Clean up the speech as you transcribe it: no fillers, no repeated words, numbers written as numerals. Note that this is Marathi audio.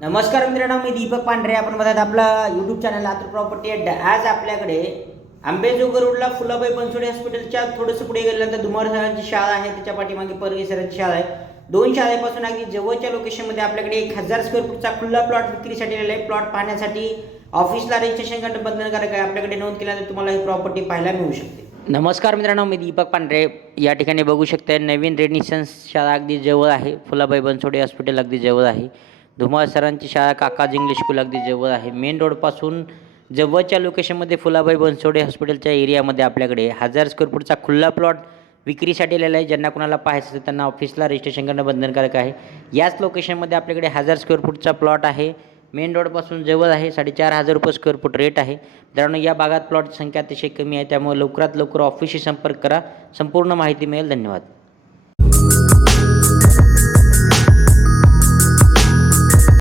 नमस्कार मित्रांनो, मी दीपक पांढरे. आपण बघत आपला यूट्यूब चॅनल लातूर प्रॉपर्टी अड्डा. आज आपल्याकडे आंबेजोगाई रोडला फुलाबाई बनसोडे हॉस्पिटलच्या थोडंसं पुढे गेल्यानंतर धुमाळ सरांची शाळा आहे, त्याच्या पाठीमागे परगे सरांची शाळा आहे. दोन शाळेपासून अगदी जवळच्या लोकेशनमध्ये आपल्याकडे 1000 स्क्वेअर फूटचा खुला प्लॉट विक्रीसाठी आलेला आहे. प्लॉट पाहण्यासाठी ऑफिसला रजिस्ट्रेशन करणं बंधनकारक आहे. आपल्याकडे नोंद केल्यानंतर तुम्हाला ही प्रॉपर्टी पाहायला मिळू शकते. नमस्कार मित्रांनो, मी दीपक पांढरे. या ठिकाणी बघू शकता नवीन रेनिसन्स शाळा अगदी जवळ आहे. फुलाबाई बनसोडे हॉस्पिटल अगदी जवळ आहे. धुमाळ सरांची शाळा काकाज इंग्लिश स्कूल अगदी जवळ आहे. मेन रोडपासून जवळच्या लोकेशनमध्ये फुलाबाई बनसोडे हॉस्पिटलच्या एरियामध्ये आपल्याकडे 1000 स्क्वेअर फूटचा खुला प्लॉट विक्रीसाठी आलेला आहे. ज्यांना कुणाला पाहायचं असेल त्यांना ऑफिसला रजिस्ट्रेशन करणं बंधनकारक आहे. याच लोकेशनमध्ये आपल्याकडे 1000 स्क्वेअर फूटचा प्लॉट आहे. मेन रोडपासून जवळ आहे. 4500 रुपये स्क्वेअर फूट रेट आहे. मित्रांनो, या भागात प्लॉटची संख्या अतिशय कमी आहे, त्यामुळे लवकरात लवकर ऑफिसशी संपर्क करा. संपूर्ण माहिती मिळेल. धन्यवाद.